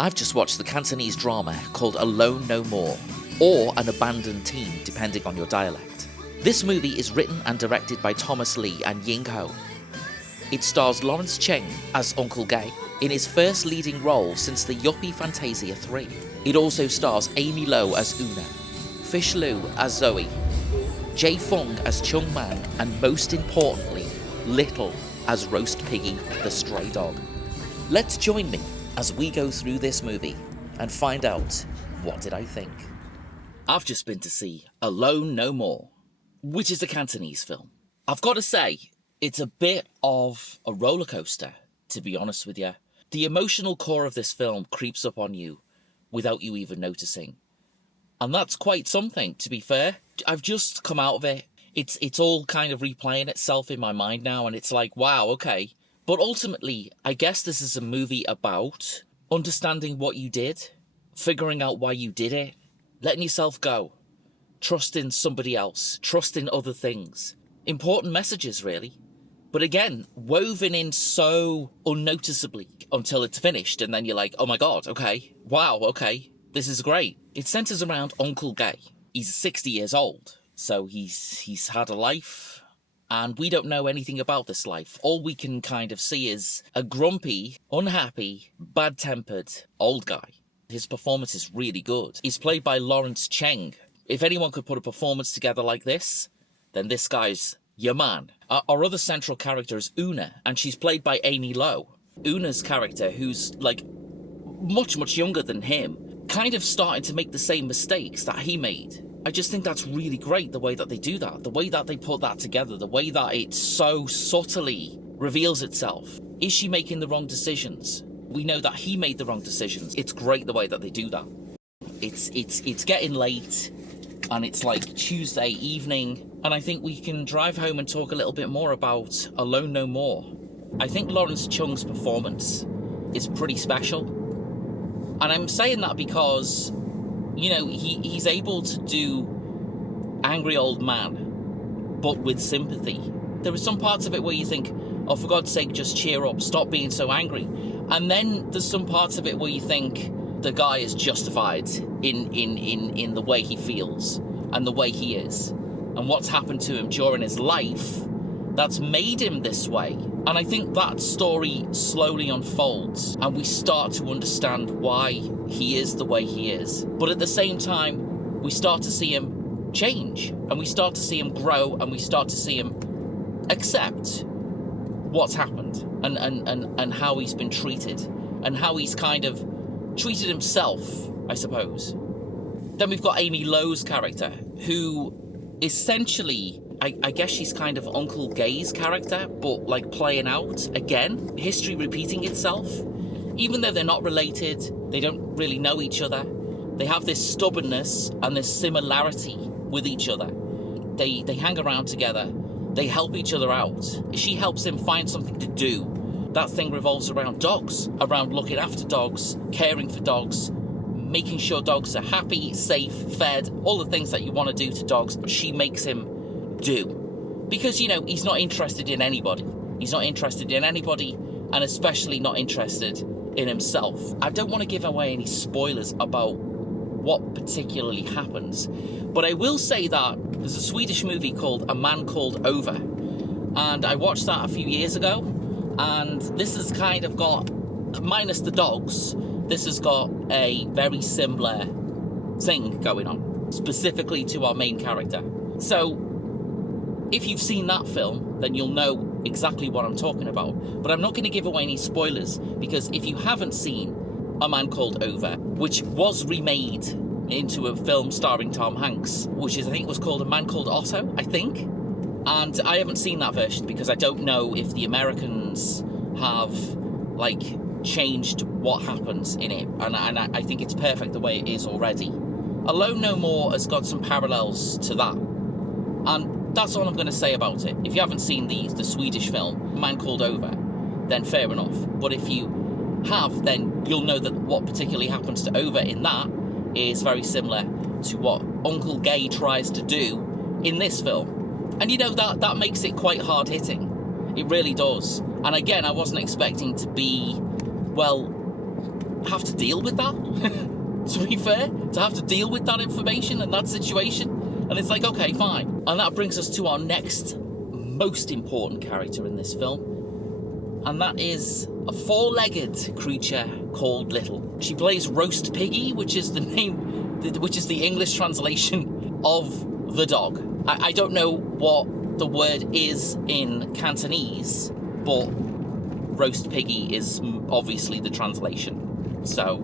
I've just watched the Cantonese drama called Alone No More, or An Abandoned Teen, depending on your dialect. This movie is written and directed by Thomas Lee and Ying-ngai. It stars Lawrence Cheng as Uncle Gay, in his first leading role since the Yuppie Fantasia 3. It also stars Amy Lo as Una, Fish Liu as Zoe, Jay Fung as Chung Man, and most importantly, Little as Roast Piggy the Stray Dog. Let's join me as we go through this movie and find out what did I think. I've just been to see Alone No More, which is a Cantonese film. I've got to say, it's a bit of a roller coaster, to be honest with you. The emotional core of this film creeps up on you without you even noticing. And that's quite something, to be fair. I've just come out of it. It's all kind of replaying itself in my mind now, and it's like, wow, okay. But ultimately, I guess this is a movie about understanding what you did, figuring out why you did it, letting yourself go, trusting somebody else, trusting other things. Important messages, really. But again, woven in so unnoticeably until it's finished, and then you're like, oh my god, okay, wow, okay, this is great. It centres around Uncle Gay. He's 60 years old, so he's had a life, and we don't know anything about this life. All we can kind of see is a grumpy, unhappy, bad-tempered old guy. His performance is really good. He's played by Lawrence Cheng. If anyone could put a performance together like this, then this guy's your man. Our other central character is Una, and she's played by Amy Lo. Una's character, who's like much, much younger than him, kind of starting to make the same mistakes that he made. I just think that's really great, the way that they do that, the way that they put that together, the way that it so subtly reveals itself. Is she making the wrong decisions? We know that he made the wrong decisions. It's great the way that they do that. It's getting late, and it's like Tuesday evening, and I think we can drive home and talk a little bit more about Alone No More. I think Lawrence Cheng's performance is pretty special. And I'm saying that because, you know, he's able to do angry old man, but with sympathy. There are some parts of it where you think, oh, for God's sake, just cheer up, stop being so angry. And then there's some parts of it where you think the guy is justified in the way he feels and the way he is and what's happened to him during his life that's made him this way. And I think that story slowly unfolds and we start to understand why he is the way he is. But at the same time, we start to see him change and we start to see him grow and we start to see him accept what's happened and how he's been treated and how he's kind of treated himself, I suppose. Then we've got Amy Lo's character, who essentially, I guess she's kind of Uncle Gay's character, but like playing out again, history repeating itself. Even though they're not related, they don't really know each other, they have this stubbornness and this similarity with each other. They hang around together, they help each other out. She helps him find something to do. That thing revolves around dogs, around looking after dogs, caring for dogs, making sure dogs are happy, safe, fed, all the things that you want to do to dogs, she makes him do. Because, you know, he's not interested in anybody. He's not interested in anybody, and especially not interested in himself. I don't want to give away any spoilers about what particularly happens, but I will say that there's a Swedish movie called A Man Called Over, and I watched that a few years ago, and this has kind of got, minus the dogs, this has got a very similar thing going on, specifically to our main character. So, if you've seen that film, then you'll know exactly what I'm talking about. But I'm not going to give away any spoilers, because if you haven't seen A Man Called Over, which was remade into a film starring Tom Hanks, which is, I think, was called A Man Called Otto, I think. And I haven't seen that version because I don't know if the Americans have, like, changed what happens in it. And I think it's perfect the way it is already. Alone No More has got some parallels to that. And that's all I'm going to say about it. If you haven't seen the Swedish film, A Man Called Over, then fair enough. But if you have, then you'll know that what particularly happens to Over in that is very similar to what Uncle Gay tries to do in this film. And you know, that makes it quite hard-hitting. It really does. And again, I wasn't expecting to be, well, have to deal with that, to be fair, to have to deal with that information and that situation. And it's like, okay, fine. And that brings us to our next most important character in this film. And that is a four-legged creature called Little. She plays Roast Piggy, which is the English translation of the dog. I don't know what the word is in Cantonese, but Roast Piggy is obviously the translation. So,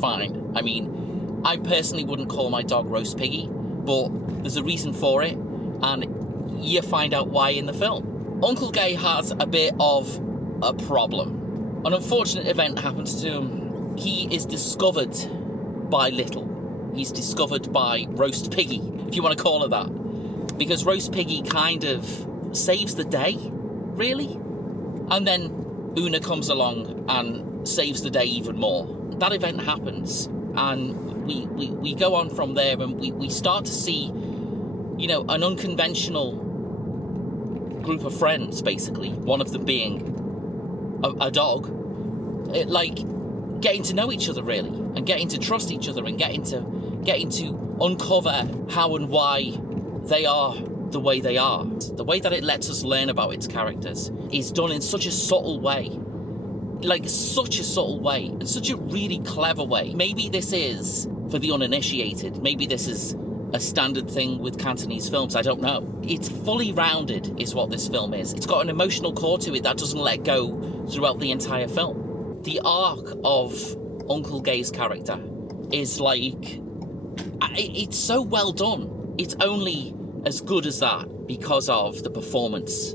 fine. I mean, I personally wouldn't call my dog Roast Piggy, but there's a reason for it, and you find out why in the film. Uncle Gay has a bit of a problem. An unfortunate event happens to him. He is discovered by Little. He's discovered by Roast Piggy, if you want to call her that. Because Roast Piggy kind of saves the day, really. And then Una comes along and saves the day even more. That event happens, and we go on from there, and we start to see, you know, an unconventional group of friends, basically. One of them being a dog. Like, getting to know each other, really, and getting to trust each other, and getting to uncover how and why they are the way they are. The way that it lets us learn about its characters is done in such a subtle way. Like, such a subtle way, and such a really clever way. Maybe this is for the uninitiated. Maybe this is a standard thing with Cantonese films, I don't know. It's fully rounded, is what this film is. It's got an emotional core to it that doesn't let go throughout the entire film. The arc of Uncle Gay's character is like... it's so well done. It's only as good as that because of the performance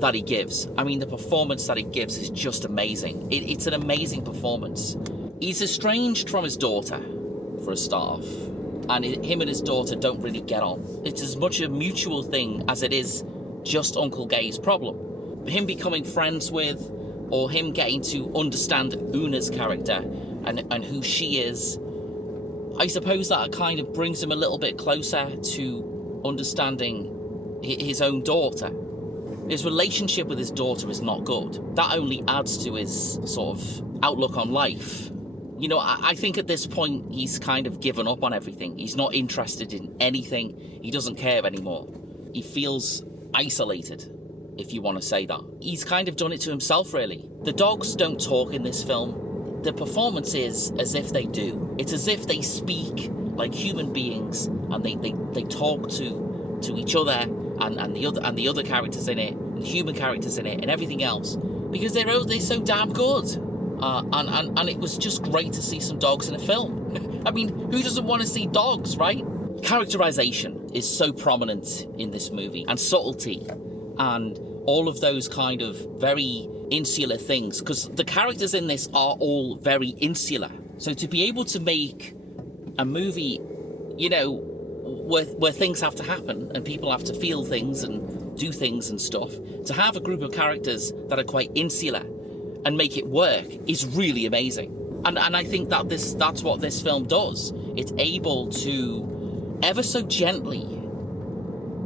that he gives. I mean, the performance that he gives is just amazing. It's an amazing performance. He's estranged from his daughter, for a start off, and him and his daughter don't really get on. It's as much a mutual thing as it is just Uncle Gay's problem. Him becoming friends with, or him getting to understand Una's character and who she is, I suppose that kind of brings him a little bit closer to understanding his own daughter. His relationship with his daughter is not good. That only adds to his sort of outlook on life. You know, I think at this point he's kind of given up on everything. He's not interested in anything. He doesn't care anymore. He feels isolated, if you want to say that. He's kind of done it to himself, really. The dogs don't talk in this film. The performance is as if they do. It's as if they speak like human beings, and they talk to each other and the other characters in it, and the human characters in it, and everything else, because they're so damn good. And it was just great to see some dogs in a film. I mean, who doesn't want to see dogs, right? Characterization is so prominent in this movie, and subtlety, and all of those kind of very insular things, because the characters in this are all very insular. So to be able to make a movie, you know, where things have to happen and people have to feel things and do things and stuff, to have a group of characters that are quite insular and make it work is really amazing. And I think that that's what this film does. It's able to ever so gently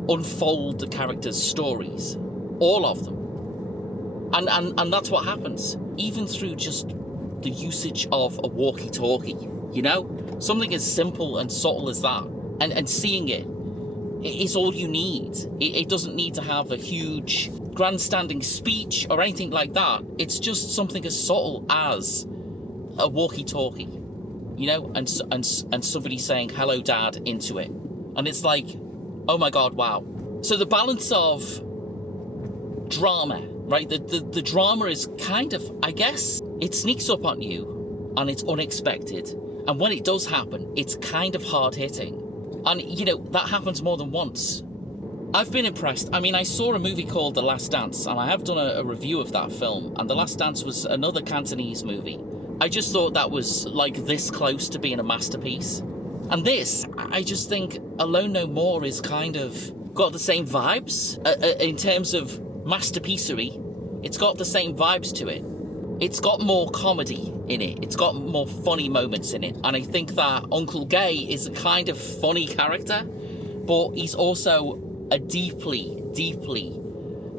unfold the characters' stories, all of them. And that's what happens, even through just the usage of a walkie-talkie, you know? Something as simple and subtle as that. And seeing it is all you need. It doesn't need to have a huge grandstanding speech or anything like that. It's just something as subtle as a walkie-talkie, you know, and somebody saying "Hello, Dad" into it, and it's like, oh my God, wow. So the balance of drama, right? The drama is kind of, I guess, it sneaks up on you, and it's unexpected, and when it does happen, it's kind of hard-hitting. And, you know, that happens more than once. I've been impressed. I mean, I saw a movie called The Last Dance, and I have done a review of that film, and The Last Dance was another Cantonese movie. I just thought that was, like, this close to being a masterpiece. And this, I just think Alone No More is kind of got the same vibes. In terms of masterpiecery, it's got the same vibes to it. It's got more comedy in it. It's got more funny moments in it. And I think that Uncle Gay is a kind of funny character, but he's also a deeply, deeply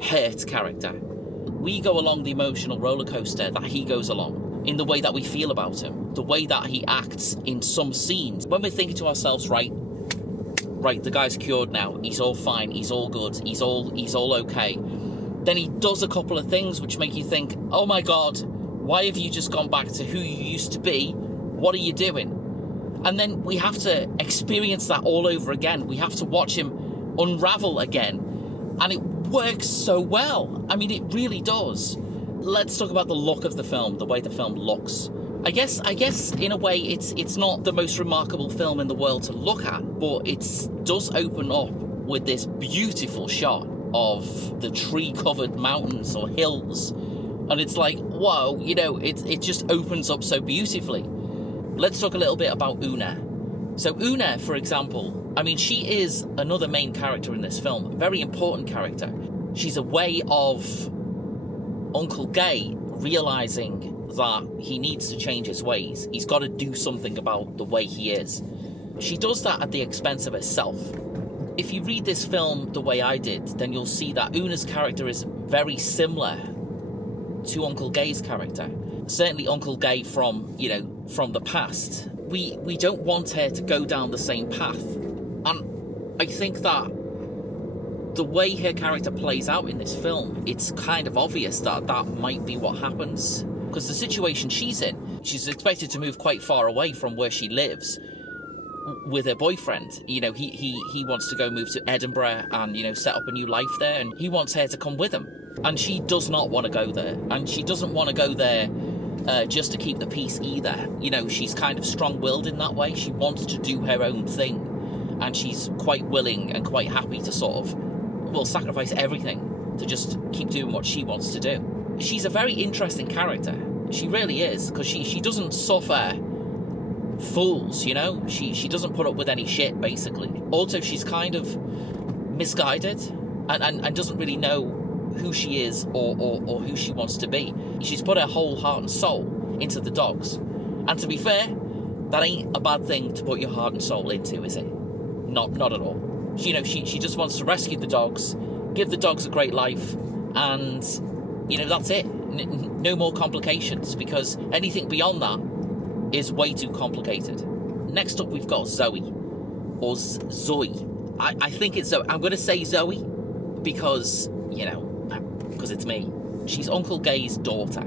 hurt character. We go along the emotional roller coaster that he goes along. in the way that we feel about him, the way that he acts in some scenes. When we're thinking to ourselves, right, the guy's cured now, he's all fine, he's all good, he's all okay. Then he does a couple of things which make you think, oh my God, why have you just gone back to who you used to be? What are you doing? And then we have to experience that all over again. We have to watch him unravel again. And it works so well. I mean, it really does. Let's talk about the look of the film, the way the film looks. I guess in a way it's not the most remarkable film in the world to look at, but it does open up with this beautiful shot of the tree-covered mountains or hills. And it's like, whoa, it just opens up so beautifully. Let's talk a little bit about Una. So Una, for example, I mean, she is another main character in this film, a very important character. She's a way of Uncle Gay realizing that he needs to change his ways. He's got to do something about the way he is. She does that at the expense of herself. If you read this film the way I did, then you'll see that Una's character is very similar to Uncle Gay's character. Certainly Uncle Gay from the past. We don't want her to go down the same path. And I think that the way her character plays out in this film, it's kind of obvious that that might be what happens. Because the situation she's in, she's expected to move quite far away from where she lives with her boyfriend. He wants to go move to Edinburgh and, set up a new life there, and he wants her to come with him. And she does not want to go there. And she doesn't want to go there just to keep the peace either. She's kind of strong-willed in that way. She wants to do her own thing. And she's quite willing and quite happy to sort of, sacrifice everything to just keep doing what she wants to do. She's a very interesting character. She really is, because she doesn't suffer fools, She doesn't put up with any shit, basically. Also, she's kind of misguided and doesn't really know who she is or who she wants to be. She's put her whole heart and soul into the dogs. And to be fair, that ain't a bad thing to put your heart and soul into, is it? Not at all. She just wants to rescue the dogs, give the dogs a great life, and, that's it. No more complications, because anything beyond that is way too complicated. Next up, we've got Zoe, or Zoe. I think it's Zoe. I'm going to say Zoe because, because it's me. She's Uncle Gay's daughter.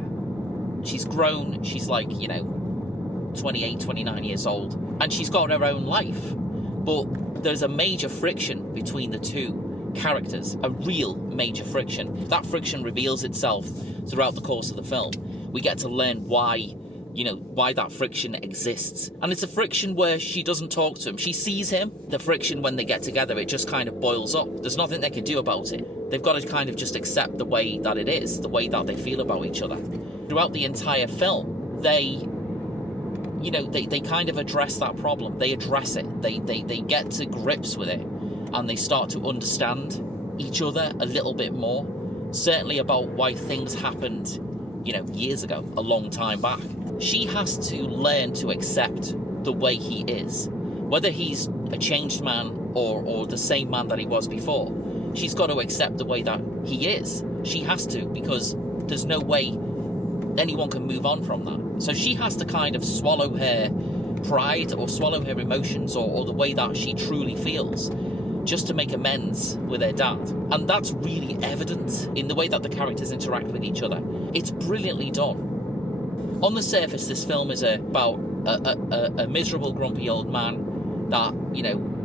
She's grown. She's like, 28, 29 years old. And she's got her own life. But there's a major friction between the two characters. A real major friction. That friction reveals itself throughout the course of the film. We get to learn why that friction exists. And it's a friction where she doesn't talk to him. She sees him. The friction when they get together, it just kind of boils up. There's nothing they can do about it. They've got to kind of just accept the way that it is, the way that they feel about each other. Throughout the entire film, they kind of address that problem. They address it. They get to grips with it, and they start to understand each other a little bit more. Certainly about why things happened, years ago, a long time back. She has to learn to accept the way he is. Whether he's a changed man or the same man that he was before, she's got to accept the way that he is. She has to, because there's no way anyone can move on from that. So she has to kind of swallow her pride or swallow her emotions or the way that she truly feels, just to make amends with her dad. And that's really evident in the way that the characters interact with each other. It's brilliantly done. On the surface, this film is about a miserable, grumpy old man that,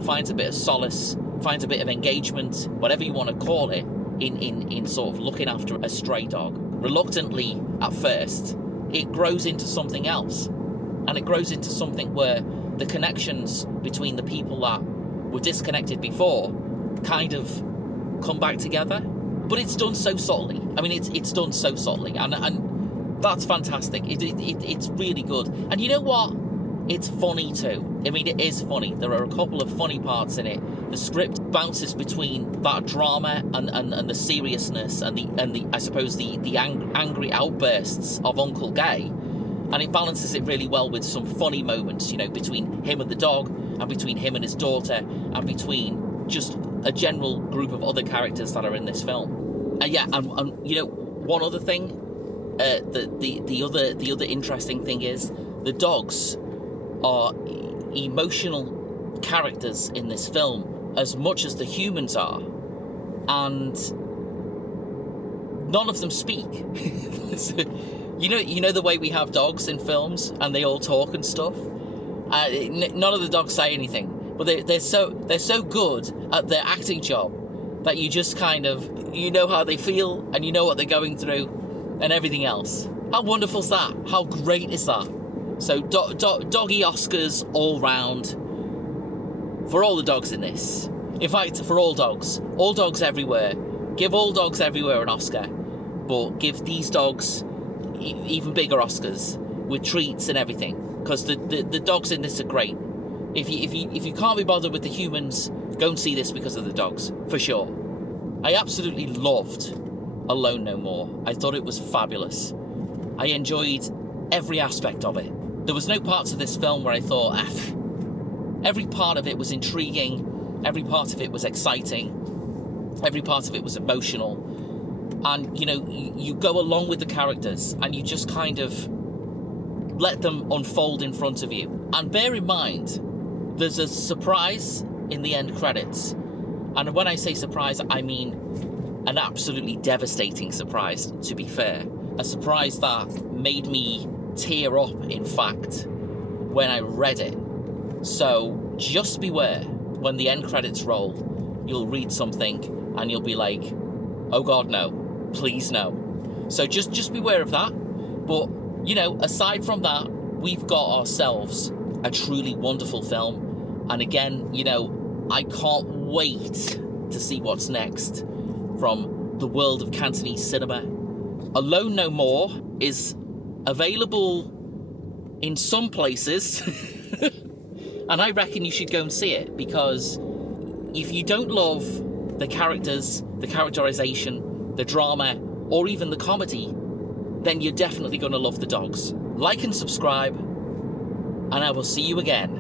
finds a bit of solace, finds a bit of engagement, whatever you want to call it, in sort of looking after a stray dog. Reluctantly, at first, it grows into something else. And it grows into something where the connections between the people that were disconnected before kind of come back together. But it's done so subtly. I mean, it's done so subtly. And that's fantastic. It's really good. And you know what? It's funny too. I mean, it is funny. There are a couple of funny parts in it. The script bounces between that drama and the seriousness and the I suppose the angry outbursts of Uncle Gay, and it balances it really well with some funny moments, between him and the dog, and between him and his daughter, and between just a general group of other characters that are in this film. And one other thing, the other interesting thing is the dogs are emotional characters in this film as much as the humans are, and none of them speak. You know the way we have dogs in films and they all talk and stuff. None of the dogs say anything, but they're so good at their acting job that you just kind of, you know how they feel and you know what they're going through and everything else. How wonderful is that? How great is that? So doggy Oscars all round for all the dogs in this. In fact, for all dogs everywhere. Give all dogs everywhere an Oscar, but give these dogs even bigger Oscars with treats and everything, because the dogs in this are great. If you can't be bothered with the humans, go and see this because of the dogs, for sure. I absolutely loved Alone No More. I thought it was fabulous. I enjoyed every aspect of it. There was no parts of this film where I thought, every part of it was intriguing, every part of it was exciting, every part of it was emotional. And, you go along with the characters and you just kind of let them unfold in front of you. And bear in mind, there's a surprise in the end credits. And when I say surprise, I mean an absolutely devastating surprise, to be fair. A surprise that made me tear up, in fact, when I read it. So just beware, when the end credits roll, you'll read something and you'll be like, oh God, no, please no. So just beware of that. But, aside from that, we've got ourselves a truly wonderful film. And again, I can't wait to see what's next from the world of Cantonese cinema. Alone No More is available in some places. And I reckon you should go and see it, because if you don't love the characters, the characterization, the drama, or even the comedy, then you're definitely going to love the dogs. Like and subscribe, and I will see you again